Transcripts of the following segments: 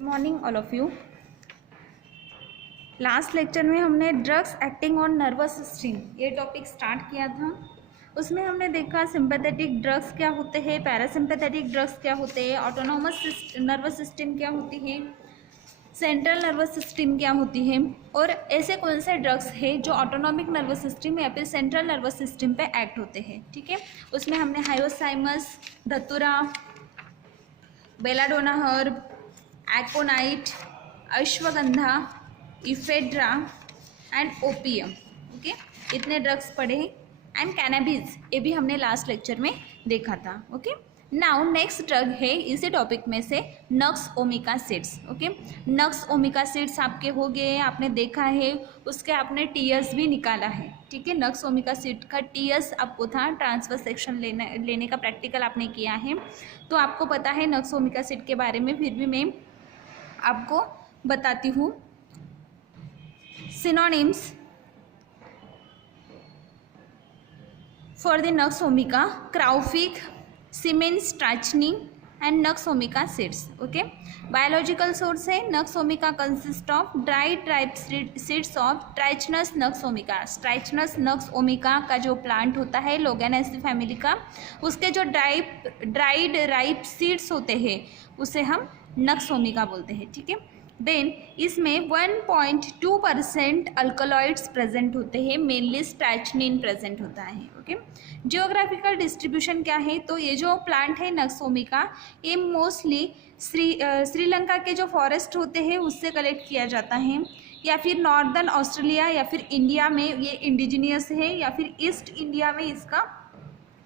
Morning all of you. Last lecture में हमने drugs acting on nervous system ये topic start किया था। उसमें हमने देखा सिंपैथेटिक ड्रग्स क्या होते हैं, पैरासिम्पैथेटिक ड्रग्स क्या होते हैं, ऑटोनोमस नर्वस सिस्टम क्या होती है, सेंट्रल नर्वस सिस्टम क्या होती है, और ऐसे कौन से ड्रग्स हैं जो ऑटोनॉमिक नर्वस सिस्टम या फिर सेंट्रल नर्वस सिस्टम पे एक्ट होते हैं। ठीक है, उसमें हमने hypothalamus, datura, belladonna herb, aconite, ashwagandha, ephedra and opium. Okay, इतने ड्रग्स पढ़े हैं। एंड कैनाबिस, ये भी हमने लास्ट लेक्चर में देखा था। ओके, नाउ नेक्स्ट ड्रग है इसी टॉपिक में से नक्स ओमिका सीड्स। ओके, नक्स ओमिका सीड्स आपके हो गए, आपने देखा है, उसके आपने टीएस भी निकाला है। ठीक है, नक्स ओमिका सीड का टीएस आपको था, ट्रांसफर सेक्शन लेने का प्रैक्टिकल आपने किया है, तो आपको पता है नक्स ओमिका सीड के बारे में। फिर भी मैं आपको बताती हूँ synonyms for the nux vomica: crow fig, semen strychni and nux vomica seeds. Okay, biological source है nux vomica consist of dried ripe seeds of strychnos nux vomica. ट्राइचनस नक्स ओमिका का जो प्लांट होता है लोगेनेसी फैमिली का, उसके जो ड्राइड राइप सीड्स होते हैं उसे हम नक्स ओमिका बोलते हैं। ठीक है, देन इसमें 1.2% अल्कलॉइड्स प्रेजेंट होते हैं, मेनली स्ट्रैचनिन प्रेजेंट होता है। ओके, जियोग्राफिकल डिस्ट्रीब्यूशन क्या है, तो ये जो प्लांट है नक्स ओमिका, ये मोस्टली श्रीलंका के जो फॉरेस्ट होते हैं उससे कलेक्ट किया जाता है, या फिर नॉर्दर्न ऑस्ट्रेलिया या फिर इंडिया में ये इंडिजिनियस है, या फिर ईस्ट इंडिया में इसका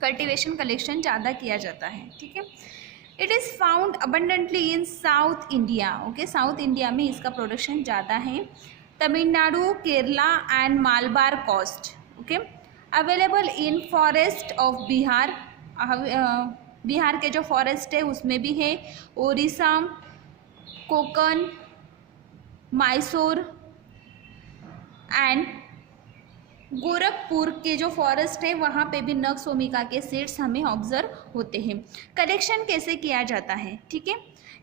कल्टिवेशन कलेक्शन ज़्यादा किया जाता है। ठीक है, it is found abundantly in south India. Okay, south India में इसका प्रोडक्शन ज़्यादा है, Tamil Nadu, Kerala and Malabar coast. Okay, available in forest of Bihar, Bihar के जो फॉरेस्ट है उसमें भी है, उड़ीसा, कोकण, मैसूर एंड गोरखपुर के जो फॉरेस्ट है वहाँ पे भी नक्स ओमिका के सीड्स हमें ऑब्जर्व होते हैं। कलेक्शन कैसे किया जाता है, ठीक है,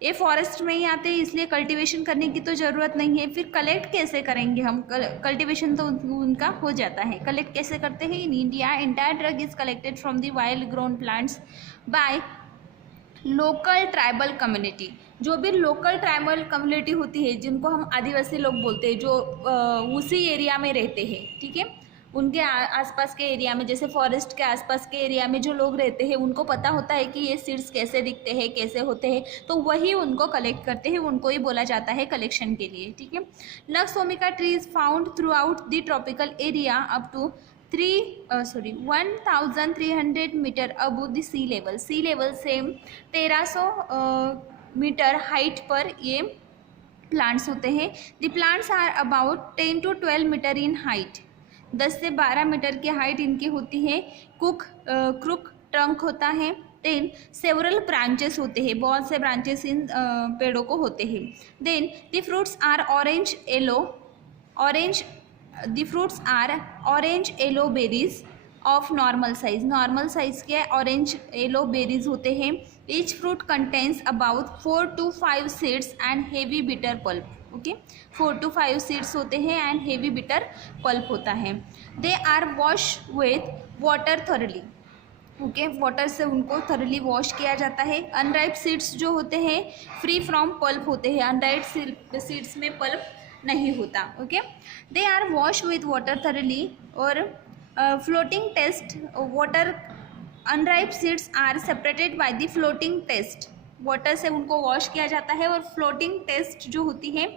ये फॉरेस्ट में ही आते हैं इसलिए कल्टीवेशन करने की तो ज़रूरत नहीं है। फिर कलेक्ट कैसे करेंगे हम, कल्टीवेशन तो उनका हो जाता है। कलेक्ट कैसे करते हैं? In India entire drug is collected from the wild grown plants by local tribal community. जो भी लोकल ट्राइबल कम्युनिटी होती है, जिनको हम आदिवासी लोग बोलते हैं, जो उसी एरिया में रहते हैं, ठीक है, उनके आसपास के एरिया में, जैसे फॉरेस्ट के आसपास के एरिया में जो लोग रहते हैं उनको पता होता है कि ये सीड्स कैसे दिखते हैं, कैसे होते हैं, तो वही उनको कलेक्ट करते हैं, उनको ही बोला जाता है कलेक्शन के लिए। ठीक है, nux vomica tree is found throughout the tropical area up to 1300 metre above the sea level. Sea level से 1300 मीटर हाइट पर ये प्लांट्स होते हैं। The plants are about 10 to 12 metre in height. 10 से 12 मीटर की height इनकी होती है। क्रुक ट्रंक होता है। देन सेवरल ब्रांचेस होते हैं, बहुत से ब्रांचेस इन पेड़ों को होते हैं। Then the fruits are orange yellow berries of normal size. Normal size के ऑरेंज येलो बेरीज होते हैं। Each fruit contains about 4 to 5 seeds and heavy bitter pulp. Okay, 4 to 5 seeds होते हैं एंड हेवी बिटर पल्प होता है। They are wash with water thoroughly. Okay, water से उनको thoroughly wash किया जाता है। अनराइप सीड्स जो होते हैं फ्री फ्रॉम पल्प होते हैं, अनराइप सीड्स में पल्प नहीं होता। Okay, they are wash with water thoroughly और floating test water. Unripe seeds are separated by the floating test. Water से उनको वॉश किया जाता है और फ्लोटिंग टेस्ट जो होती है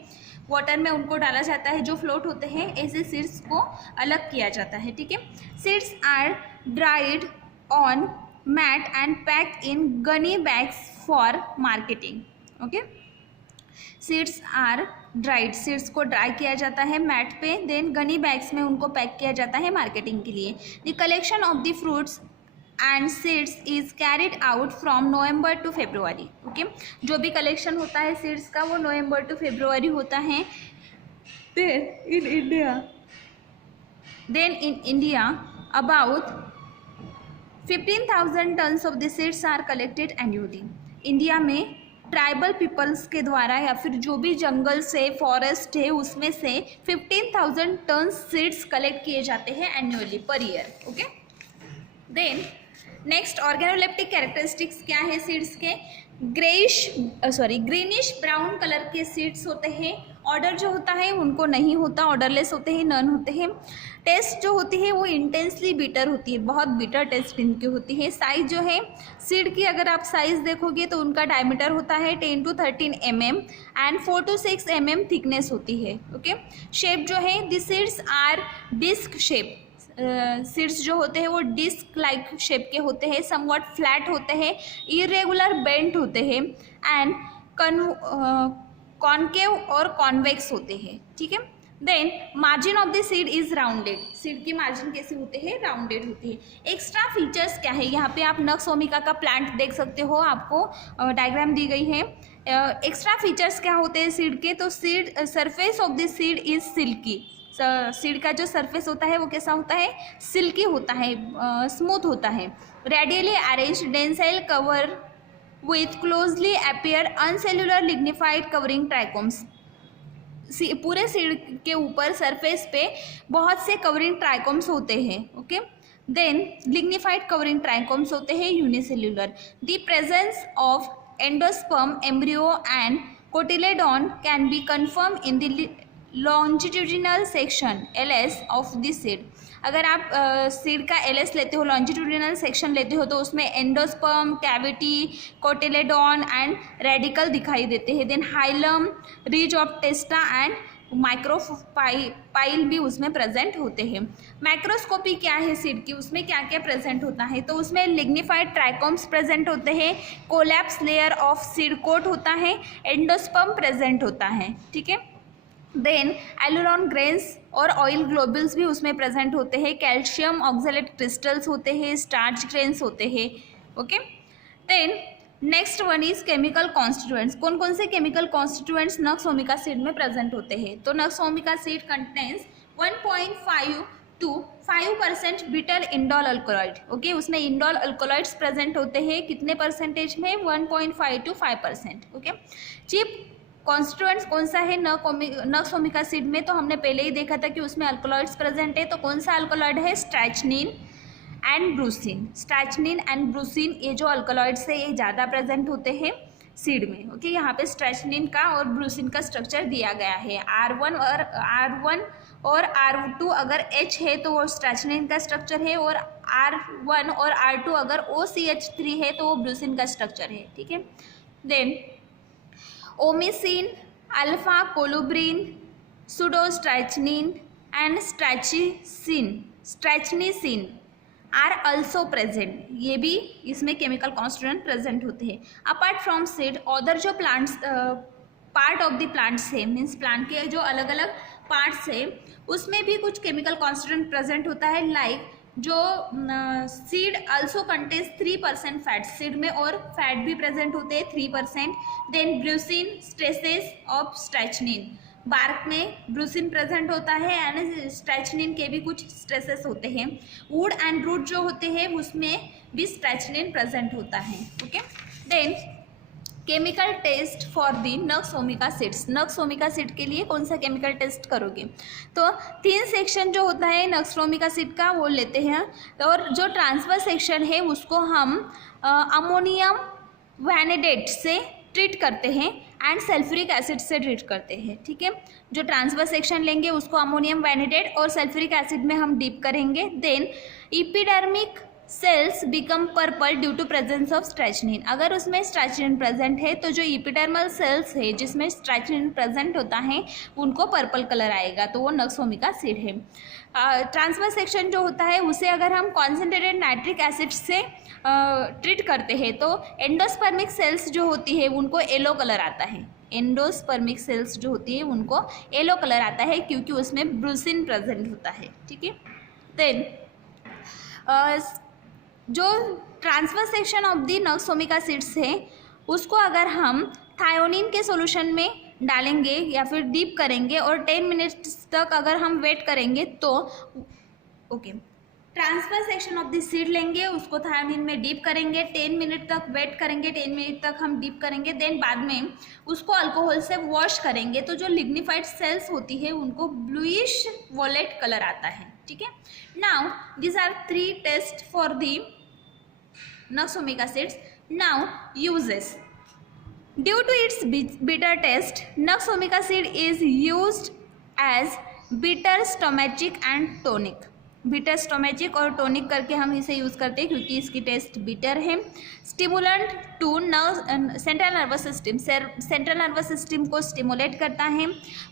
वाटर में उनको डाला जाता है, जो फ्लोट होते हैं, ऐसे सीड्स को अलग किया जाता है। ठीक है, seeds are dried on mat and pack in gunny bags for marketing. Okay, seeds are dried, seeds को ड्राई किया जाता है मैट पे, देन गनी बैग्स में उनको पैक किया जाता है मार्केटिंग के लिए। The collection of the fruits and seeds is carried out from November to February. Okay, जो भी कलेक्शन होता है सीड्स का वो नवंबर टू फरवरी होता है। Then in India about 15,000 tons of the seeds are collected annually. India में tribal peoples के द्वारा या फिर जो भी जंगल से फॉरेस्ट है उसमें से 15,000 टन सीड्स कलेक्ट किए जाते हैं annually per year. Okay. Then next organoleptic characteristics क्या है सीड्स के. ग्रीनिश ब्राउन कलर के सीड्स होते हैं. ऑर्डर जो होता है उनको नहीं होता, ऑर्डरलेस होते हैं, नन होते हैं. टेस्ट जो होती है वो इंटेंसली बीटर होती है, बहुत बीटर टेस्ट इनकी होती है. साइज जो है सीड की अगर आप साइज देखोगे तो उनका डायमीटर होता है 10 to 13 mm and 4 to 6 mm thickness होती है. ओके. शेप जो है the seeds are disc shape. Seeds जो होते हैं वो डिस्क लाइक शेप के होते हैं, समवट फ्लैट होते हैं, इरेगुलर बेंट होते हैं एंड कॉन्केव और कॉन्वेक्स होते हैं. ठीक है. Then margin of the seed is rounded. Seed की मार्जिन कैसे होते हैं, राउंडेड होती है. एक्स्ट्रा फीचर्स क्या है, यहाँ पे आप नक्स ओमिका का प्लांट देख सकते हो, आपको डायग्राम दी गई है. एक्स्ट्रा फीचर्स क्या होते हैं सीड के, तो seed surface of the seed is silky. Seed का जो सरफेस होता है वो कैसा होता है, सिल्की होता है, स्मूथ होता है. Radially arrange densely cover with closely appear unicellular lignified covering trichomes. पूरे सीड के ऊपर सरफेस पे बहुत से कवरिंग ट्राइकोम्स होते हैं. Okay. Then lignified covering trichomes होते हैं unicellular. The presence of endosperm, embryo and cotyledon can be confirm in the longitudinal section LS of the seed. अगर आप सीड का LS लेते हो, लॉन्जिट्यूडिनल सेक्शन लेते हो, तो उसमें endosperm, cavity, cotyledon and radicle दिखाई देते हैं. Then hilum, ridge of testa and micropyle भी उसमें प्रेजेंट होते हैं. माइक्रोस्कोपी क्या है सीड की, उसमें क्या क्या प्रेजेंट होता है, तो उसमें लिग्निफाइड ट्राइकोम्स प्रेजेंट होते हैं, collapse layer of seed coat होता है, एंडोस्पर्म प्रेजेंट होता है. ठीक है. देन एलुरॉन ग्रेन्स और ऑयल ग्लोबल्स भी उसमें प्रेजेंट होते हैं, कैल्शियम ऑक्सलेट क्रिस्टल्स होते हैं, स्टार्च ग्रेन्स होते हैं. Okay. Then next one is chemical constituents. कौन कौन से chemical constituents nux vomica seed में प्रेजेंट होते हैं, तो nux vomica seed contains 1.5 to 5% bitter indole alkaloid. Okay. उसमें इंडोल अल्कोलॉइड्स प्रेजेंट होते हैं, कितने परसेंटेज में, 1.5 to 5%. ओके. चीप कॉन्स्टिट्यूएंट्स कौन सा है नक्स ओमिका सीड में, तो हमने पहले ही देखा था कि उसमें अल्कोलॉइड्स प्रेजेंट है. तो कौन सा अल्कोलॉइड है, स्ट्रैचनिन एंड ब्रूसिन. स्ट्रैचनिन एंड ब्रूसिन ये जो अल्कोलॉइड्स है ये ज़्यादा प्रेजेंट होते हैं सीड में. ओके. यहाँ पे स्ट्रैचनिन का और ब्रूसिन का स्ट्रक्चर दिया गया है. R1 और R2 अगर H है तो वो स्ट्रैचनिन का स्ट्रक्चर है, और R1 और R2 अगर OCH3 है तो वो ब्रूसिन का स्ट्रक्चर है. ठीक है. Then vomicine, alpha colubrine, pseudostrychnine and strychnicine are also present. ये भी इसमें केमिकल कॉन्स्टिट्यूएंट प्रेजेंट होते हैं. अपार्ट फ्रॉम सीड अदर जो plants part of the plants है, मीन्स प्लांट के जो अलग अलग पार्ट्स है उसमें भी कुछ केमिकल कॉन्स्टिट्यूएंट प्रेजेंट होता है. लाइक जो seed also contains 3% fat, seed में और फैट भी प्रेजेंट होते हैं 3%. देन ब्रूसिन, स्ट्रेसेस ऑफ स्ट्रैचनिन, बार्क में ब्रूसिन प्रेजेंट होता है एंड स्ट्रैचनिन के भी कुछ स्ट्रेसेस होते हैं. वुड एंड रूट जो होते हैं उसमें भी स्ट्रैचनिन प्रेजेंट होता है. Okay. Then chemical test for the nux vomica seeds. Nux vomica seed के लिए कौन सा केमिकल टेस्ट करोगे, तो 3 सेक्शन जो होता है नक्स ओमिका सीड का वो लेते हैं, और जो ट्रांसफर सेक्शन है उसको हम अमोनियम वैनेडेट से ट्रीट करते हैं एंड सल्फ्यूरिक एसिड से ट्रीट करते हैं. ठीक है. जो ट्रांसफर सेक्शन लेंगे उसको अमोनियम वैनेडेट और सल्फ्यूरिक एसिड में हम डीप करेंगे. Then epidermic cells become purple due to presence of strychnine. अगर उसमें स्ट्रैचनिन प्रेजेंट है तो जो एपिडर्मल सेल्स है जिसमें स्ट्रैचनिन प्रेजेंट होता है उनको पर्पल कलर आएगा, तो वो नक्स ओमिका सीड है. ट्रांसफर सेक्शन जो होता है उसे अगर हम कॉन्सेंट्रेटेड नाइट्रिक एसिड से ट्रीट करते हैं तो एंडोस्पर्मिक सेल्स जो होती है उनको येलो कलर आता है. एंडोस्पर्मिक सेल्स जो होती है उनको येलो कलर आता है क्योंकि उसमें ब्रूसिन प्रेजेंट होता है. ठीक है. देन जो transverse section of the nux vomica seeds है उसको अगर हम थायोनिन के सॉल्यूशन में डालेंगे या फिर डीप करेंगे और 10 मिनट्स तक अगर हम वेट करेंगे तो okay transfer section of the seed लेंगे, उसको थायमिन में डीप करेंगे, 10 मिनट तक वेट करेंगे, 10 मिनट तक हम डीप करेंगे, देन बाद में उसको अल्कोहल से वॉश करेंगे तो जो लिग्निफाइड सेल्स होती है उनको ब्लूइश वॉलेट कलर आता है, ठीक है। Now these are 3 test for the nux vomica seeds. Now uses, due to its bitter taste, nux vomica seed is used as bitter stomachic and tonic. Bitter stomachic और tonic करके हम इसे use करते हैं क्योंकि इसकी टेस्ट बिटर है। Stimulant to central nervous system, central nervous system को स्टिमुलेट करता है,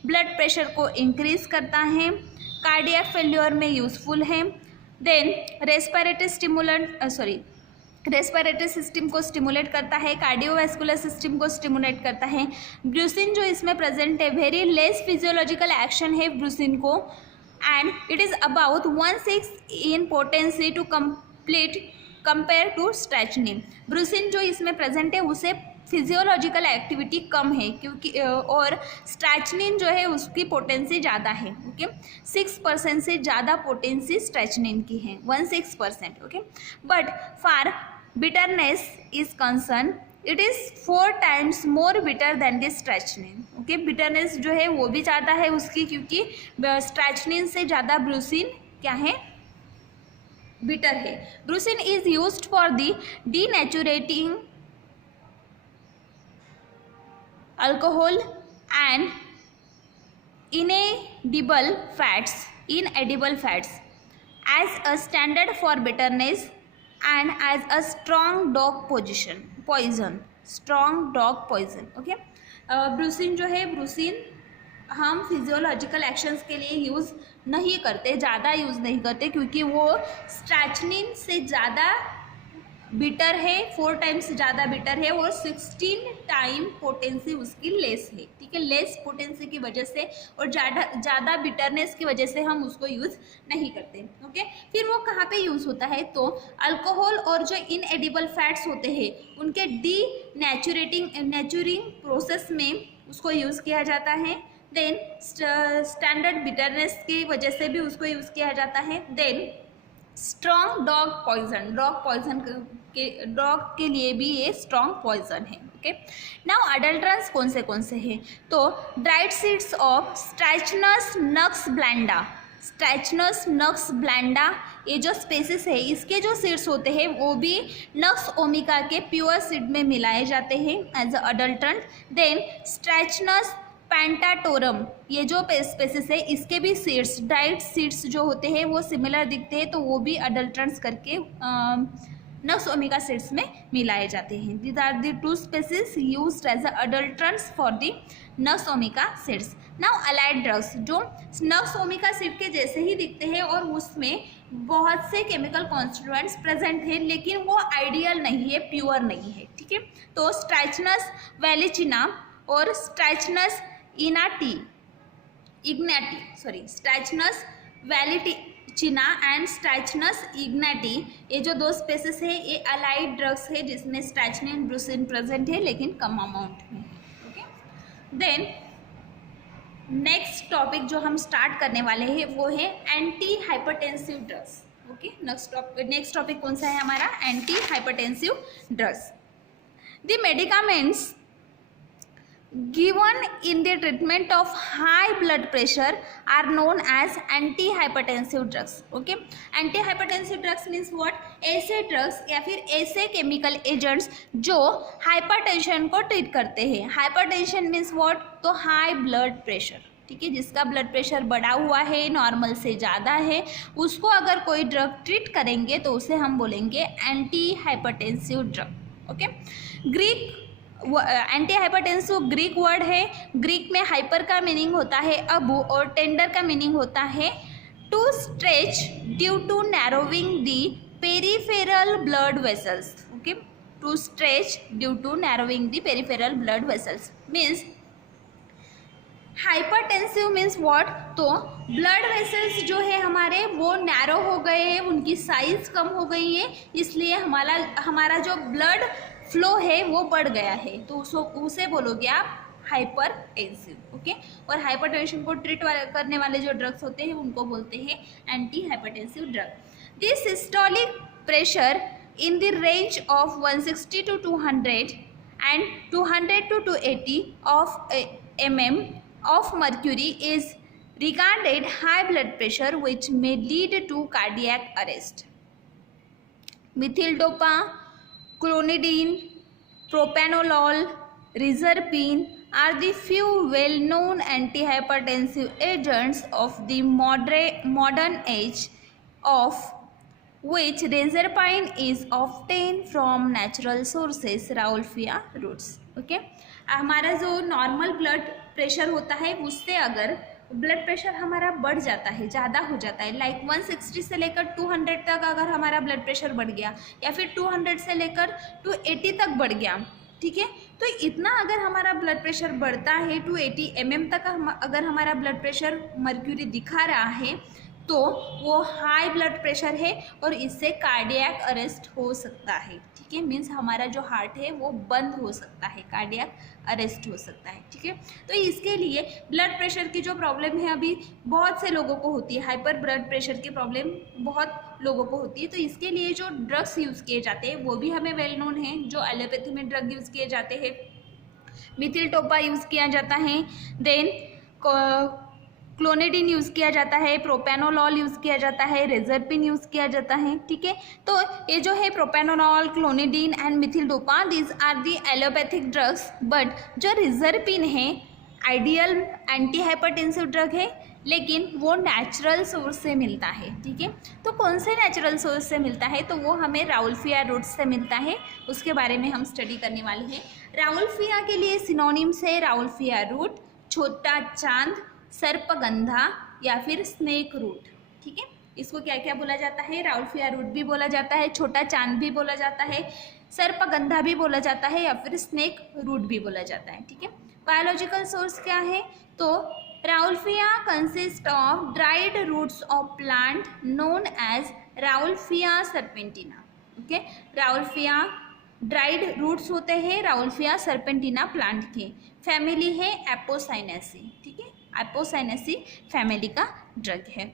ब्लड प्रेशर को इंक्रीज करता है, कार्डियक फेल्योर में यूजफुल है। देन रेस्पिरेटरी सिस्टम को स्टिमुलेट करता है, कार्डियोवैस्कुलर सिस्टम को स्टिमुलेट करता है। ब्रूसिन जो इसमें प्रेजेंट है, वेरी लेस फिजियोलॉजिकल एक्शन है ब्रूसिन को, and it is about 1/6 in potency to complete compare to strychnine। ब्रूसिन जो इसमें प्रेजेंट है उसे फिजियोलॉजिकल एक्टिविटी कम है क्योंकि और स्ट्रैचनिन जो है उसकी पोटेंसी ज़्यादा है, ओके। 6% से ज़्यादा पोटेंसी स्ट्रैचनिन की है, 16%, okay. But for bitterness is concern, it is 4 times more bitter than the strychnine, okay. Bitterness जो है वो भी ज़्यादा है उसकी क्योंकि स्ट्रैचनिन से ज़्यादा ब्रूसिन क्या है, बिटर है। Brucine is used for the denaturating alcohol and inedible fats as a standard for bitterness and as a strong dog poison, okay. Brucine जो है, ब्रूसिन हम फिजियोलॉजिकल एक्शंस के लिए यूज़ नहीं करते, ज़्यादा यूज़ नहीं करते क्योंकि वो स्ट्रैचनिन से ज़्यादा बिटर है, 4 times ज़्यादा बिटर है और 16 टाइम पोटेंसी उसकी लेस है, ठीक है। लेस पोटेंसी की वजह से और ज़्यादा बिटरनेस की वजह से हम उसको यूज़ नहीं करते, ओके। फिर वो कहाँ पे यूज़ होता है, तो अल्कोहल और जो इनएडिबल फैट्स होते हैं उनके नेचुरिंग प्रोसेस में उसको यूज़ किया जाता है। देन स्टैंडर्ड बिटरनेस की वजह से भी उसको यूज़ किया जाता है। देन स्ट्रॉन्ग डॉग के लिए भी ये स्ट्रॉन्ग पॉइजन है, ओके। नाउ अडल्ट्रंस कौन से हैं, तो ड्राइड सीड्स ऑफ स्ट्रैचनस नक्स ब्लैंडा ये जो स्पेसिस है इसके जो सीड्स होते हैं वो भी नक्स ओमिका के प्योर सीड में मिलाए जाते हैं एज अ अडल्ट्रंट। देन स्ट्रैचनस पेंटाटोरम ये जो स्पेसिस है इसके भी सीड्स, ड्राइड सीड्स जो होते हैं वो सिमिलर दिखते हैं तो वो भी अडल्ट्रंट्स करके नक्स ओमेगा सीड्स में मिलाए जाते हैं। These are the 2 species used as a adulterants for the nux vomica seeds. Now allied drugs जो नक्स ओमेगा सीड के जैसे ही दिखते हैं और उसमें बहुत से केमिकल कॉन्स्टिट्यूएंट्स प्रेजेंट हैं लेकिन वो आइडियल नहीं है, प्योर नहीं है, ठीक है। तो स्ट्रैचनस वैलिचिना और स्ट्रैचनस स्ट्रैचनस वैलिचिना एंड स्ट्रैचनस इग्नाटी ये जो 2 स्पेसिस है ये अलाइड ड्रग्स है जिसमें स्ट्रैचनिन ब्रूसिन प्रेजेंट है लेकिन कम अमाउंट में, ओके। देन नेक्स्ट टॉपिक जो हम स्टार्ट करने वाले हैं वो है anti hypertensive drugs, okay. Next topic कौन सा है हमारा, anti hypertensive drugs. The medicaments given in the treatment of high blood pressure are known as antihypertensive drugs, okay। antihypertensive drugs means what, ऐसे ड्रग्स या फिर ऐसे केमिकल एजेंट्स जो hypertension को ट्रीट करते हैं। हाइपरटेंशन मीन्स व्हाट, तो high blood pressure, ठीक है। जिसका ब्लड प्रेशर बढ़ा हुआ है, नॉर्मल से ज़्यादा है, उसको अगर कोई ड्रग ट्रीट करेंगे तो उसे हम बोलेंगे anti hypertensive drug, okay. Anti hypertensive Greek word है, ग्रीक में हाइपर का मीनिंग होता है अबू और टेंडर का मीनिंग होता है to stretch due to narrowing the peripheral blood vessels, okay. To stretch due to narrowing the peripheral blood vessels means hypertensive means what, तो ब्लड वेसल्स जो है हमारे वो नैरो हो गए हैं, उनकी साइज कम हो गई है, इसलिए हमारा जो ब्लड फ्लो है वो बढ़ गया है तो उसे बोलोगे आप हाइपरटेंसिव, ओके। और हाइपरटेंशन को ट्रीट करने वाले जो ड्रग्स होते हैं उनको बोलते हैं anti hypertensive drug. This systolic pressure in the range of 160 to 200 and 200 to 280 of mm of mercury is regarded high blood pressure, which may lead to cardiac arrest. Methyl dopa, clonidine, propranolol, reserpine are the few well-known antihypertensive agents of the modern age, of which reserpine is obtained from natural sources, rauwolfia roots. Okay, हमारा जो normal blood pressure होता है उससे अगर blood pressure हमारा बढ़ जाता है, ज़्यादा हो जाता है, लाइक 160 से लेकर 200 तक अगर हमारा ब्लड प्रेशर बढ़ गया, या फिर 200 से लेकर 280 तक बढ़ गया, ठीक है, तो इतना अगर हमारा ब्लड प्रेशर बढ़ता है 280 mm तक अगर हमारा ब्लड प्रेशर मर्क्यूरी दिखा रहा है तो वो हाई ब्लड प्रेशर है और इससे कार्डियक अरेस्ट हो सकता है. ठीक है, मीन्स हमारा जो हार्ट है वो बंद हो सकता है, कार्डियक अरेस्ट हो सकता है. ठीक है, तो इसके लिए ब्लड प्रेशर की जो प्रॉब्लम है अभी बहुत से लोगों को होती है, हाइपर ब्लड प्रेशर की प्रॉब्लम बहुत लोगों को होती है. तो इसके लिए जो ड्रग्स यूज़ किए जाते हैं वो भी हमें वेल नोन है. जो एलोपैथी में ड्रग यूज़ किए जाते हैं, मिथिल टोपा यूज़ किया जाता है, देन क्लोनिडिन यूज़ किया जाता है, प्रोपेनोलॉल यूज़ किया जाता है, रेजरपिन यूज़ किया जाता है. ठीक है, तो ये जो है propranolol, clonidine and methyl dopa, this are the allopathic drugs. But जो रेजरपिन है आइडियल एंटी हाइपरटेंसिव ड्रग है, लेकिन वो नेचुरल सोर्स से मिलता है. ठीक है, तो कौन से नेचुरल सोर्स से मिलता है, तो वो हमें राउल्फिया रूट्स से मिलता है. उसके बारे में हम स्टडी करने वाले हैं. राउल्फिया के लिए सिनोनिम्स है राउल्फिया रूट, छोटा चांद, सर्पगंधा या फिर स्नेक रूट. ठीक है, इसको क्या क्या बोला जाता है, राउल्फिया रूट भी बोला जाता है, छोटा चांद भी बोला जाता है, सर्पगंधा भी बोला जाता है, या फिर स्नेक रूट भी बोला जाता है. ठीक है, बायोलॉजिकल सोर्स क्या है, तो rauwolfia consist of dried roots of plant known as rauwolfia serpentina. Okay, rauwolfia dried roots होते हैं राउल्फिया सर्पेंटिना प्लांट के. फैमिली है एपोसाइनेसी. ठीक है, एपोसाइनेसी फैमिली का ड्रग है.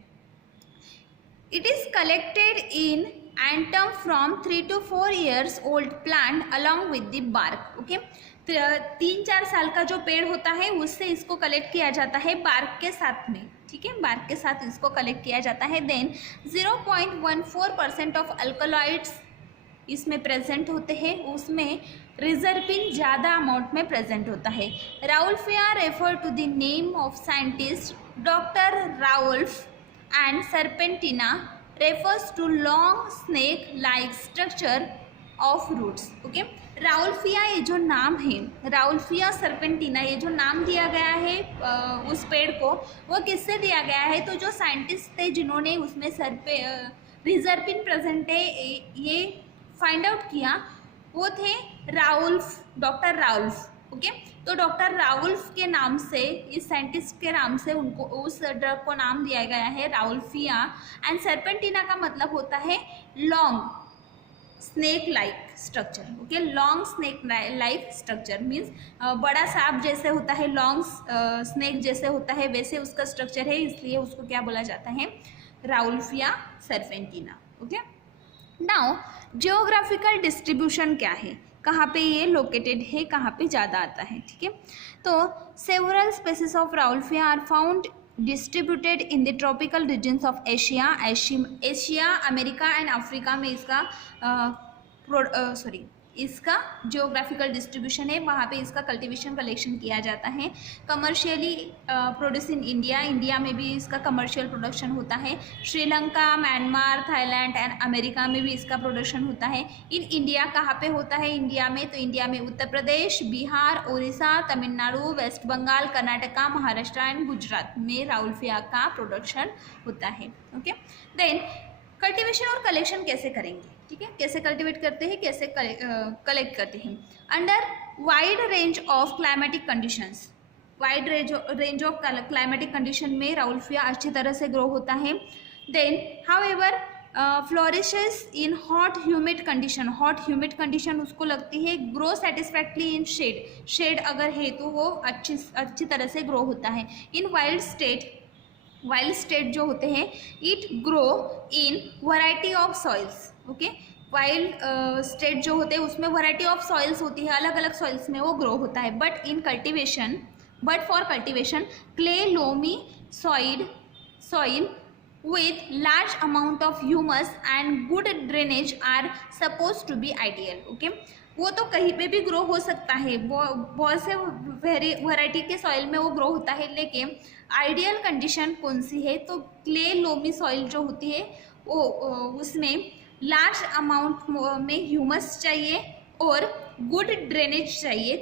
It is collected in autumn from 3 to 4 years old plant along with the bark. Okay, 3-4 साल का जो पेड़ होता है उससे इसको कलेक्ट किया जाता है बार्क के साथ में. ठीक है, बार्क के साथ इसको कलेक्ट किया जाता है. देन 0.14% ऑफ अल्कलॉइड्स इसमें प्रेजेंट होते हैं, उसमें रिजर्पिन ज़्यादा अमाउंट में प्रेजेंट होता है. Rauwolfia refer to the name of scientist doctor Rauwolf, and serpentina refers to long snake like structure of roots. Okay, rauwolfia ये जो नाम है, राउल्फिया सर्पेंटिना ये जो नाम दिया गया है उस पेड़ को, वो किससे दिया गया है, तो जो साइंटिस्ट थे जिन्होंने उसमें रिजर्पिन प्रेजेंट है ये फाइंड आउट किया, वो थे राउल्फ, डॉक्टर राउल्फ. ओके, तो डॉक्टर राउल्फ के नाम से, इस साइंटिस्ट के नाम से उनको उस ड्रग को नाम दिया गया है राउल्फिया. एंड सर्पेंटिना का मतलब होता है long snake like structure. Okay, long snake like structure means बड़ा सांप जैसे होता है, लॉन्ग स्नेक जैसे होता है, वैसे उसका स्ट्रक्चर है, इसलिए उसको क्या बोला जाता है, rauwolfia serpentina. Okay, now geographical distribution क्या है, कहाँ पे ये लोकेटेड है, कहाँ पे ज़्यादा आता है. ठीक है, तो several species of Rauvolfia are found distributed in the tropical regions of Asia, America and Africa में इसका जियोग्राफिकल डिस्ट्रीब्यूशन है. वहाँ पे इसका कल्टीवेशन कलेक्शन किया जाता है. Commercially produce in India, India में भी इसका कमर्शियल प्रोडक्शन होता है. Sri Lanka, Myanmar, Thailand and America में भी इसका प्रोडक्शन होता है. इन इंडिया कहाँ पे होता है इंडिया में, तो इंडिया में उत्तर प्रदेश, बिहार, उड़ीसा, तमिलनाडु, वेस्ट बंगाल, कर्नाटका, महाराष्ट्र एंड गुजरात में राउल्फिया का प्रोडक्शन होता है. ओके, देन कल्टीवेशन और कलेक्शन कैसे करेंगे. ठीक है, कैसे कल्टीवेट करते हैं, कैसे कलेक्ट करते हैं. Under wide range of climatic conditions, wide range of climatic condition में राउल्फिया अच्छी तरह से ग्रो होता है. Then however flourishes in hot humid condition, hot humid condition उसको लगती है. ग्रो सेटिस्फैक्टली इन शेड अगर है तो वो अच्छी तरह से ग्रो होता है. इन वाइल्ड स्टेट वाइल्ड स्टेट जो होते हैं it grow in variety of soils. Okay, wild state जो होते हैं उसमें वैरायटी ऑफ सॉइल्स होती है, अलग अलग सॉइल्स में वो ग्रो होता है। But for cultivation clay loamy soil with large amount of humus and good drainage are supposed to be ideal। Okay, वो तो कहीं पे भी ग्रो हो सकता है, बहुत से वैरायटी के सॉइल में वो ग्रो होता है, लेकिन आइडियल कंडीशन कौन सी है? तो क्ले लोमी सॉइल जो होती है वो उसमें लार्ज अमाउंट में ह्यूमस चाहिए और गुड ड्रेनेज चाहिए,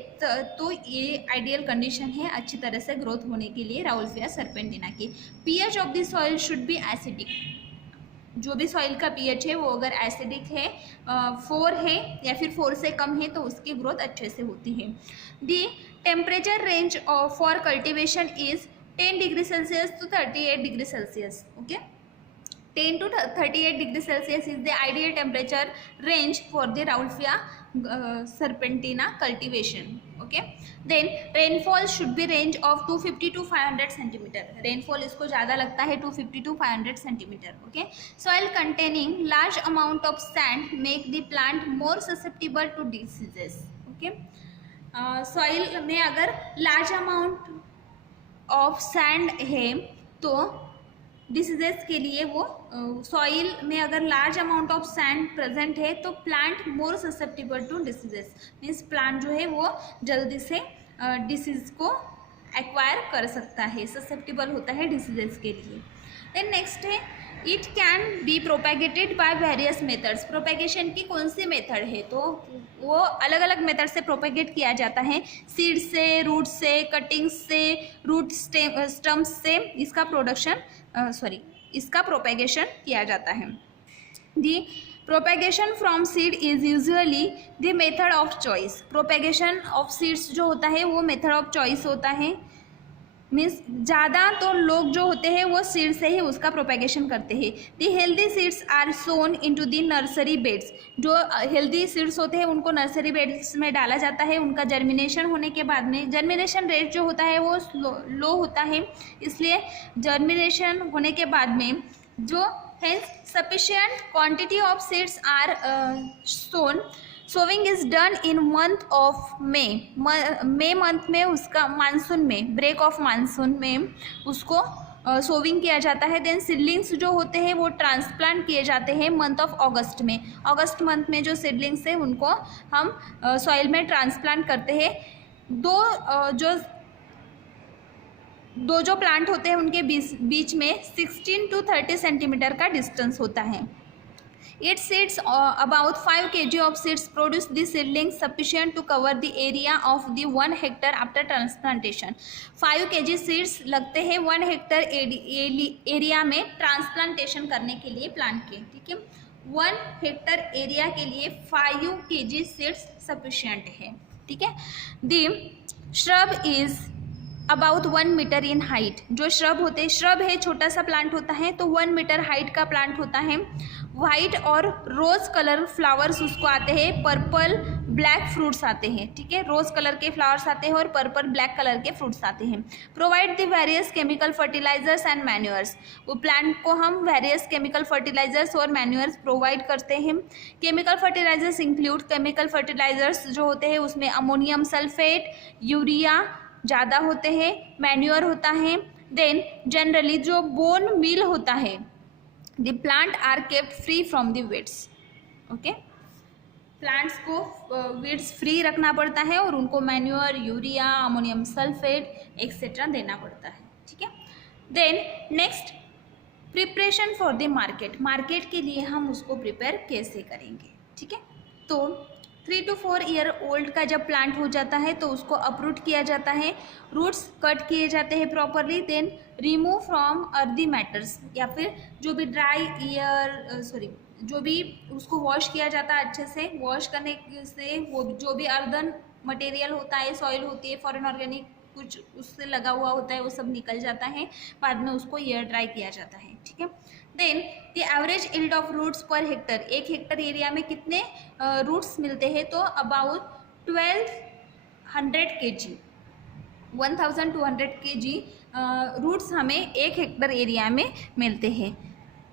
तो ये आइडियल कंडीशन है अच्छी तरह से ग्रोथ होने के लिए राउल्फिया सर्पेंटिना की। PH of the soil should be acidic. जो भी सॉइल का पीएच है वो अगर एसिडिक है, 4 है या फिर 4 से कम है, तो उसकी ग्रोथ अच्छे से होती है। The temperature range for cultivation is 10 degree Celsius to 38 degree Celsius. Okay, 10 to 38 degree Celsius is the ideal temperature range for the Raulfia serpentina cultivation। Okay, then rainfall should be range of 250 to 500 centimeter। rainfall इसको ज़्यादा लगता है 250 to 500 centimeter। Okay, soil containing large amount of sand make the plant more susceptible to diseases। Okay, soil में अगर large amount of sand है तो diseases के लिए वो सॉइल में अगर large amount of sand present है तो plant more susceptible to diseases, means plant जो है वो जल्दी से डिसीज को एक्वायर कर सकता है, ससेप्टिबल होता है डिसीजेस के लिए। देन नेक्स्ट है it can be propagated by various methods. Propagation की कौन सी मेथड है? तो वो अलग अलग मेथड से प्रोपेगेट किया जाता है, सीड से, रूट से, कटिंग से, रूट स्टम्प्स से इसका प्रोपेगेशन किया जाता है। The propagation from seed is usually the method of choice. Propagation of seeds जो होता है वो मेथड ऑफ चॉइस होता है, मीन्स ज़्यादा तो लोग जो होते हैं वो सीड से ही उसका प्रोपेगेशन करते हैं। The healthy seeds are sown into the nursery beds. जो हेल्दी सीड्स होते हैं उनको नर्सरी बेड्स में डाला जाता है। उनका जर्मिनेशन होने के बाद में, जर्मिनेशन रेट जो होता है वो लो होता है, इसलिए जर्मिनेशन होने के बाद में जो है sufficient quantity of seeds are sown. Sowing is done in month of May month में, उसका मानसून में, ब्रेक ऑफ मानसून में उसको सोविंग किया जाता है। देन सीडलिंग्स जो होते हैं वो ट्रांसप्लांट किए जाते हैं मंथ ऑफ अगस्त में। अगस्त मंथ में जो सीडलिंग्स है उनको हम सॉइल में ट्रांसप्लांट करते हैं। दो जो प्लांट होते हैं उनके बीच में 16 to 30 सेंटीमीटर का डिस्टेंस होता है। Its seeds about 5 kg of seeds produce the seedlings sufficient to cover the area of the 1 hectare after transplantation। 5 kg seeds लगते हैं 1 हेक्टर एरिया में ट्रांसप्लांटेशन करने के लिए प्लांट के। ठीक है, 1 हेक्टर एरिया के लिए 5 kg सीड्स सफिशिएंट है। ठीक है, the shrub is about 1 metre in height. जो श्रब होते हैं, श्रब है छोटा सा प्लांट होता है, तो 1 मीटर हाइट का प्लांट होता है। वाइट और रोज कलर फ्लावर्स उसको आते हैं, पर्पल ब्लैक फ्रूट्स आते हैं। ठीक है, रोज कलर के फ्लावर्स आते हैं और पर्पल ब्लैक कलर के फ्रूट्स आते हैं। Provide the various chemical fertilizers and manures. वो प्लांट को हम वेरियस केमिकल फर्टिलाइजर्स और मैन्यूअर्स प्रोवाइड करते हैं। Chemical fertilizers include, chemical fertilizers जो होते हैं उसमें अमोनियम सल्फेट, यूरिया ज़्यादा होते हैं, मैन्यूअर होता है। देन जनरली जो बोन मील होता है, the plant are kept free from the weeds. Okay, plants को वीड्स फ्री रखना पड़ता है और उनको manure, urea, ammonium sulphate etcetera देना पड़ता है। ठीक है, then next preparation for the market. Market के लिए हम उसको प्रिपेयर कैसे करेंगे? ठीक है, तो 3 to 4 ईयर ओल्ड का जब प्लांट हो जाता है तो उसको अपरूट किया जाता है, रूट्स कट किए जाते हैं properly. Then remove from earthy matters, या फिर जो भी जो भी उसको वॉश किया जाता है अच्छे से। वॉश करने से वो जो भी अर्दन मटेरियल होता है, सॉइल होती है, फॉरेन ऑर्गेनिक कुछ उससे लगा हुआ होता है, वो सब निकल जाता है। बाद में उसको एयर ड्राई किया जाता है। ठीक है, then the average yield of roots per hectare. 1 hectare area में कितने रूट्स मिलते हैं? तो अबाउट 1200 kg। 1200 kg रूट्स हमें 1 हेक्टर एरिया में मिलते हैं.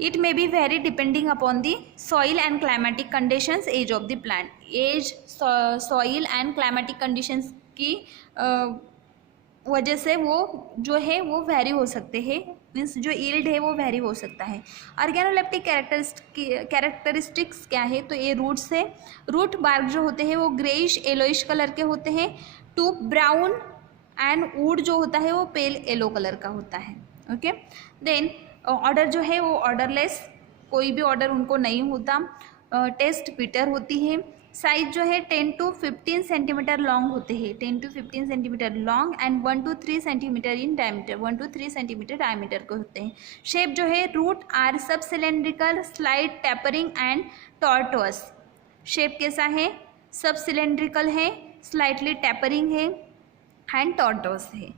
It may be vary depending upon the soil and climatic conditions, age of the plant. Age, soil and climatic conditions की वजह से वो जो है वो वेरी हो सकते हैं, मीन्स जो यील्ड है वो वेरी हो सकता है. ऑर्गेनोलेप्टिक कैरेक्टरिस्टिक्स क्या है, तो ये रूट्स है. रूट बार्क जो होते हैं वो ग्रेइश येलोइश कलर के होते हैं. टूप ब्राउन एंड वुड जो होता है वो पेल येलो कलर का होता है. ओके. देन ऑर्डर जो है वो ऑर्डरलेस, कोई भी ऑर्डर उनको नहीं होता. टेस्ट बिटर होती है. साइज जो है 10 to 15 सेंटीमीटर लॉन्ग होते हैं, 10 to 15 centimetre long and 1 to 3 centimetre in diameter, 1 to 3 centimetre diameter के होते हैं. शेप जो है root are sub cylindrical, slightly, tapering and tortuous. Shape कैसा है, सब सिलेंड्रिकल है, स्लाइटली टेपरिंग है एंड टॉर्टोस है.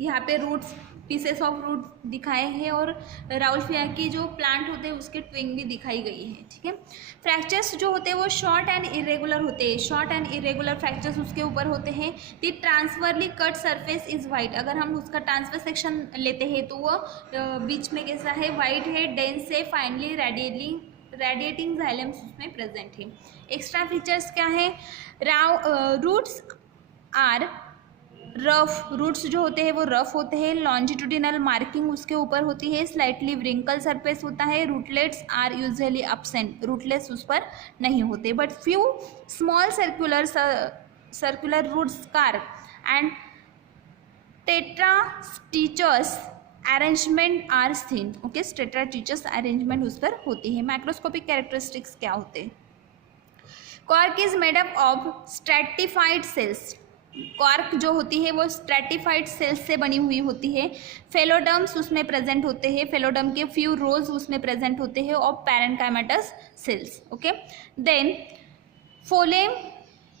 यहाँ पे रूट्स, पीसेस ऑफ रूट दिखाए हैं और राउल्फिया की जो प्लांट होते हैं उसके ट्विंग भी दिखाई गई है. ठीक है. फ्रैक्चर्स जो होते हैं वो शॉर्ट एंड इरेगुलर होते हैं. शॉर्ट एंड इरेगुलर फ्रैक्चर्स उसके ऊपर होते हैं. The transversely cut surface is white. अगर हम उसका ट्रांसफर सेक्शन लेते हैं तो वो बीच में कैसा है, वाइट है, डेंस है, फाइनली रेडिएटिंग जाइलम्स उसमें प्रेजेंट है. एक्स्ट्रा फीचर्स क्या है, रूट्स आर रफ. रूट्स जो होते हैं वो रफ होते हैं. लॉन्जिट्यूडिनल मार्किंग उसके ऊपर होती है. स्लाइटली व्रिंकल सरफेस होता है. Rootlets are usually absent. Rootlets उस पर नहीं होते. But few small circular roots scar and tetrastichous arrangement are seen. Okay. Tetrastichous arrangement उस पर होती है. माइक्रोस्कोपिक कैरेक्टरिस्टिक्स क्या होते हैं, cork is made up of stratified cells. Cork जो होती है वो स्ट्रैटिफाइड सेल्स से बनी हुई होती है. फेलोडम्स उसमें प्रेजेंट होते हैं. फेलोडम के फ्यू रोज उसमें प्रेजेंट होते हैं of parenchymatous cells. Okay. Then phloem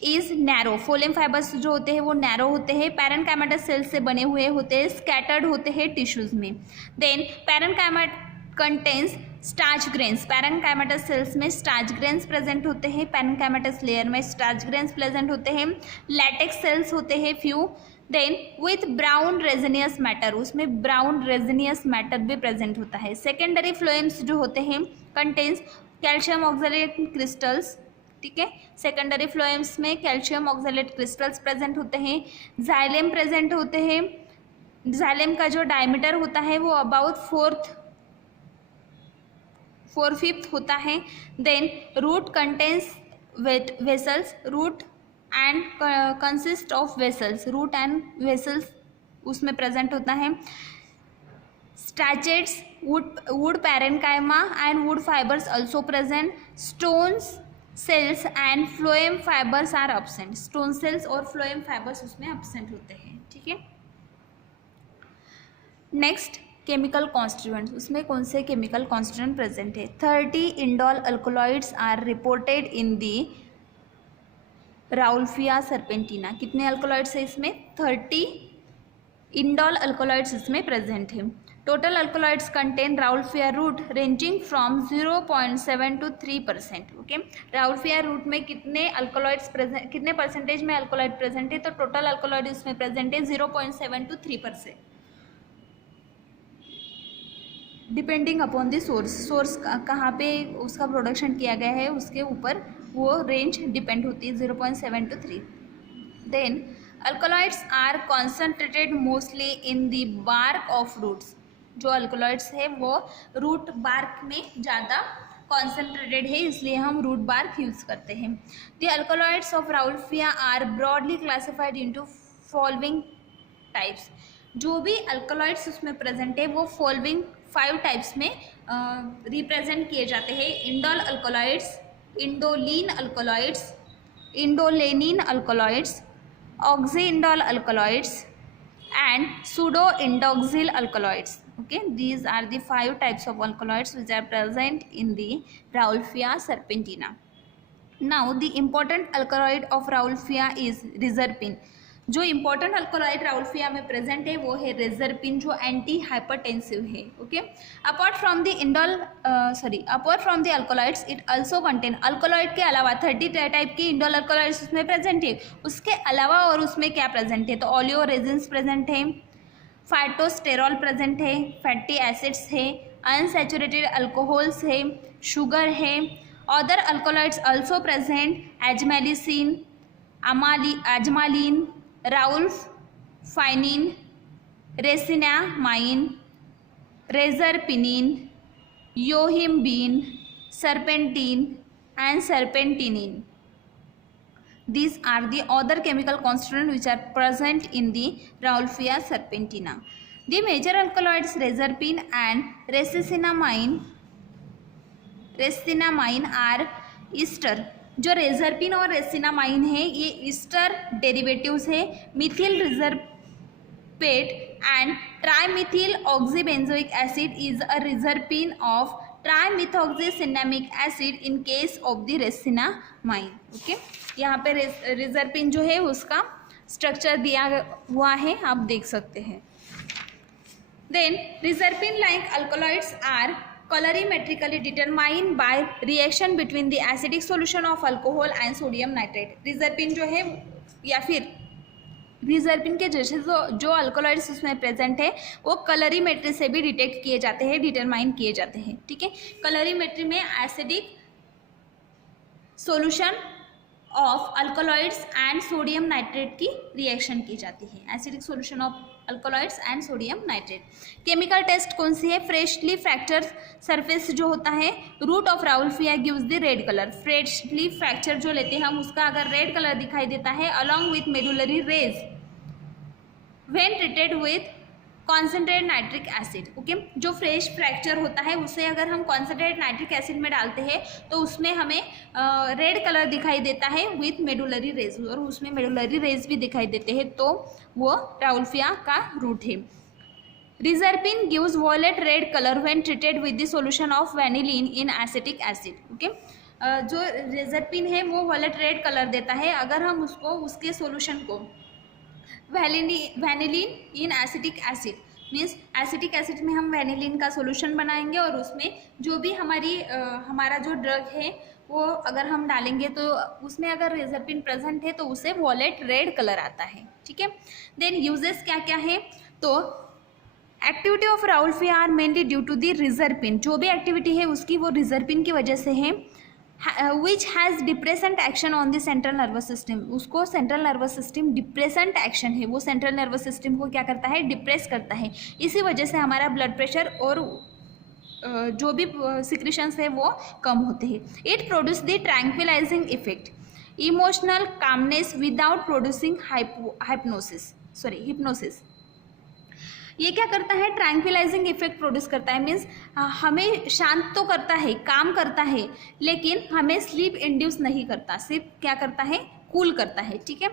is narrow. Phloem fibres जो होते हैं वो नैरो होते हैं. पैरेनकाइमेटस सेल्स से बने हुए होते हैं, स्कैटर्ड होते हैं टिश्यूज में. Then parenchyma contains starch grains. Parenchymatous cells में स्टार्च ग्रेन्स प्रेजेंट होते हैं. पैरेनकाइमेटस लेयर में स्टार्च ग्रेन्स प्रेजेंट होते हैं. लैटेक्स सेल्स होते हैं few. Then with brown resinous matter, उसमें ब्राउन रेजिनियस मैटर भी प्रेजेंट होता है. सेकेंडरी फ्लोएम्स जो होते हैं कंटेन्स कैल्शियम ऑक्सलेट क्रिस्टल्स. ठीक है. सेकेंडरी फ्लोएम्स में कैल्शियम ऑक्सलेट क्रिस्टल्स प्रेजेंट होते हैं. जाइलेम प्रेजेंट होते हैं. जाइलेम का जो डायमीटर होता है वो अबाउट 4/5 होता है. Then root contains vessels. Root and consist of vessels. Root and vessels उसमें प्रेजेंट होता है. स्टैचेट्स, wood parenchyma and wood fibres also present. Stones cells and phloem fibres are absent. Stone cells और फ्लोएम फाइबर्स उसमें absent होते हैं. ठीक है. Next chemical constituents. उसमें कौन से केमिकल कॉन्स्टिट्यूएंट प्रेजेंट है, 30 indole alkaloids are reported in the rauwolfia serpentina. कितने अल्कोलॉइड्स है इसमें, 30 इंडोल अल्कोलॉइड्स इसमें प्रेजेंट है. Total alkaloids content rauwolfia root ranging from 0.7 to 3%. Okay. Rauwolfia root में कितने अल्कोलॉइड्स प्रेजेंट, कितने परसेंटेज में अल्कोलॉइड प्रेजेंट है, तो टोटल अल्कोलॉइड इसमें प्रेजेंट है 0.7 to 3%. Depending upon the source कहाँ पे उसका प्रोडक्शन किया गया है उसके ऊपर वो रेंज डिपेंड होती है, 0.7 to 3. Then alkaloids are concentrated mostly in the bark of roots. जो अल्कोलॉइड्स है वो रूट बार्क में ज़्यादा कॉन्सेंट्रेटेड है, इसलिए हम रूट बार्क यूज़ करते हैं. The alkaloids of Rauvolfia are broadly classified into following types. जो भी अल्कोलॉइड्स उसमें प्रेजेंट है वो फॉलोइंग 5 टाइप्स में रिप्रेजेंट किए जाते हैं. Indole alkaloids, indoline alkaloids, indolenine alkaloids, oxindole alkaloids and pseudo-indoxyl alkaloids. Okay, these are the 5 types of alkaloids which are present in the Raulfia serpentina. Now the important alkaloid of Raulfia is reserpine. जो important alkaloid Rauvolfia में present है वो है रेजरपिन, जो anti hypertensive है। Okay, apart from the alkaloids it also contain, alkaloid के अलावा 30 type के इंडोल अल्कोलॉइड्स उसमें प्रेजेंट है। उसके अलावा और उसमें क्या प्रेजेंट है, तो ओलियो रेजिन्स प्रेजेंट है, फाइटोस्टेरॉल प्रेजेंट है, फैटी एसिड्स है, अनसैचुरेटेड अल्कोहल्स है, शुगर है। Other alkaloids also present, ajmalicine, ajmaline, rauwolfinine, rescinnamine, reserpinine, yohimbine, serpentine and serpentinine. These are the other chemical constituents which are present in the Rauwolfia serpentina. The major alkaloids reserpine and rescinnamine are ester. जो reserpine और rescinnamine है ये ester derivatives है। Methyl reserpate and trimethyl oxybenzoic acid is a reserpine of trimethoxycinnamic acid in case of the rescinnamine. Okay, यहाँ पे रिजरपिन जो है उसका स्ट्रक्चर दिया हुआ है, आप देख सकते हैं। Then reserpine like alkaloids are colorimetrically determined by reaction between the acidic solution of alcohol and sodium nitrate. रिजरपिन जो है या फिर रिजरपिन के जैसे जो अल्कोलॉइड्स उसमें प्रेजेंट है वो कलरीमेट्री से भी डिटेक्ट किए जाते हैं, डिटरमाइन किए जाते हैं। ठीक है, कलरीमेट्री में acidic solution of alkaloids and sodium nitrate की रिएक्शन की जाती है। Acidic solution of alkaloids and sodium nitrate. Chemical test कौन सी है, फ्रेशली फ्रैक्चर सरफेस जो होता है, root of Rauwolfia gives the red colour. Freshly fracture जो लेते हैं हम उसका अगर रेड कलर दिखाई देता है along with medullary rays when treated with concentrated nitric acid. Okay, जो फ्रेश फ्रैक्चर होता है उसे अगर हम कॉन्सेंट्रेटेड नाइट्रिक एसिड में डालते हैं तो उसमें हमें रेड कलर दिखाई देता है विथ मेडुलरी रेज, और उसमें मेडुलरी रेज भी दिखाई देते हैं, तो वो राउल्फिया का रूट है। Reserpine gives violet red colour when treated with the solution of vanillin in acetic acid. Okay, जो रिजरपिन है वो वॉयलेट रेड कलर देता है अगर हम उसको उसके सॉल्यूशन को vanillin in acetic acid, means acetic acid में हम वैनिलीन का सॉल्यूशन बनाएंगे और उसमें जो भी हमारा जो ड्रग है वो अगर हम डालेंगे तो उसमें अगर रिजरपिन प्रेजेंट है तो उसे वॉयलेट रेड कलर आता है। ठीक है, देन यूजेस क्या क्या है, तो activity of Rauvolfia are mainly due to the reserpine. जो भी एक्टिविटी है उसकी वो रिजरपिन की वजह से है। Which has depressant action on the central nervous system, उसको central nervous system depressant action है, वो सेंट्रल नर्वस सिस्टम को क्या करता है, डिप्रेस करता है। इसी वजह से हमारा ब्लड प्रेशर और जो भी सिक्रीशंस है वो कम होते हैं। It produce the tranquillising effect, emotional calmness without producing hypnosis. ये क्या करता है, ट्रैंक्विलाइजिंग इफेक्ट प्रोड्यूस करता है, मीन्स हमें शांत तो करता है, काम करता है, लेकिन हमें स्लीप इंड्यूस नहीं करता, सिर्फ क्या करता है, कूल करता है। ठीक है,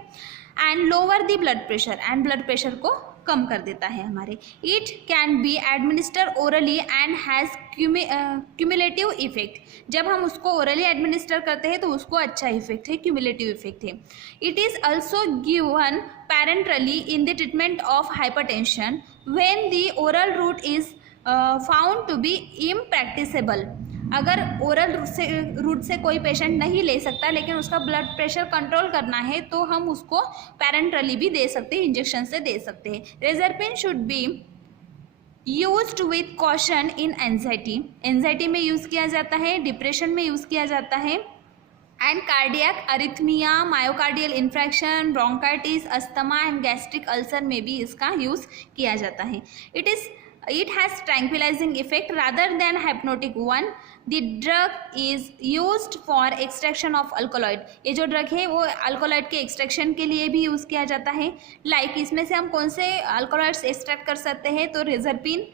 and lower the blood pressure, and blood pressure को कम कर देता है हमारे। It can be administer orally and has cumulative effect. जब हम उसको ओरली एडमिनिस्टर करते हैं तो उसको अच्छा इफेक्ट है, क्यूमुलेटिव इफेक्ट है। It is also given parenterally in the treatment of hypertension when the oral route is found to be impracticable. अगर ओरल रूट से कोई पेशेंट नहीं ले सकता लेकिन उसका ब्लड प्रेशर कंट्रोल करना है तो हम उसको पैरेंटरली भी दे सकते हैं, इंजेक्शन से दे सकते हैं। Reserpine should be used with caution in anxiety, anxiety में यूज़ किया जाता है, डिप्रेशन में यूज़ किया जाता है, and cardiac arrhythmia, myocardial infarction, bronchitis, asthma and gastric ulcer में भी इसका यूज़ किया जाता है। It has tranquilizing effect rather than hypnotic one. The drug is used for extraction of alkaloid. ये जो ड्रग है वो अल्कोलॉइड के एक्सट्रैक्शन के लिए भी यूज़ किया जाता है। लाइक इसमें से हम कौन से अल्कोलॉइड्स एक्सट्रैक्ट कर सकते हैं, तो रिजरपिन,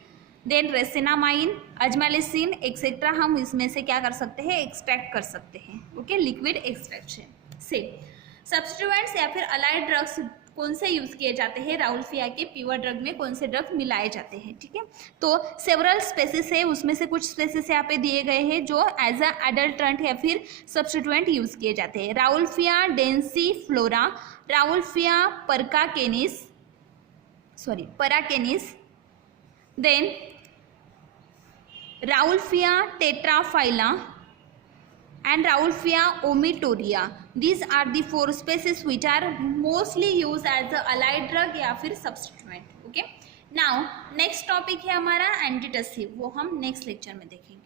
देन रेसिनामाइन, अजमेलिसिन एक्सेट्रा हम इसमें से क्या कर सकते हैं, एक्सट्रैक्ट कर सकते हैं। ओके, लिक्विड एक्सट्रैक्शन से। सब्स्टिट्यूएंट्स या फिर अलाइड ड्रग्स कौन से यूज किए जाते हैं, राउल्फिया के प्योर ड्रग में कौन से ड्रग मिलाए जाते हैं, ठीक है। तो सेवरल स्पेसिस है, उसमें से कुछ स्पेसिस यहाँ पे दिए गए हैं जो एज अ एडल्ट्रेंट या फिर सब्स्टिट्यूएंट यूज किए जाते हैं। Rauvolfia डेंसीफ्लोरा, Rauvolfia पराकेनिस, then Rauwolfia tetraphylla and Rauwolfia omitoria. These are the 4 species which are mostly used as a allied drug या फिर substituent. Okay. Now next topic है हमारा एंटीटसिव, वो हम नेक्स्ट लेक्चर में देखेंगे.